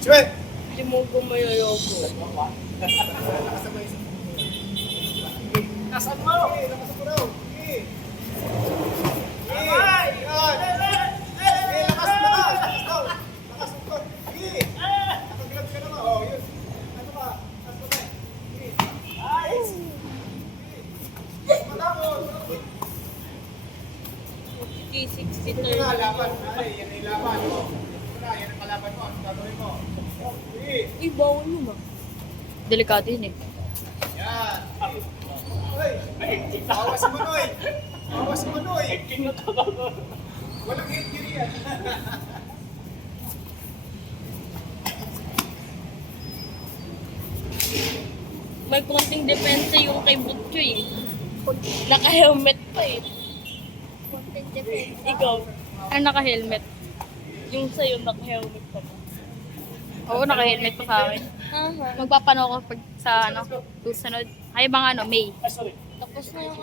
Sweat! Hindi mo gumayoyogo. Nasaan mo? Lakas mo daw. Lakas, lakas daw. Lakas mo. Nakaglab ka naman. Oh, yun. Ano ka? Ano ka? Nice! Matapos! 60 Ito na, laban. Ay, yan ay laban. Ito na, yan ang kalaban mo. Ano gagawin mo? Uy, bawal mo ba? Delikado yun eh. Yan. Ay, bawas mo, Noy. Bawas mo, Noy. Walang injury yan. May konting depensa yung kay Butcho eh. Naka-helmet pa eh. Ikaw, ano naka-helmet? Yung sa'yo, naka-helmet pa ba? Oo, naka-helmet pa sa akin. Magpapano ako pag sa ano, susunod. Ay bang ano, May. Tapos na ako.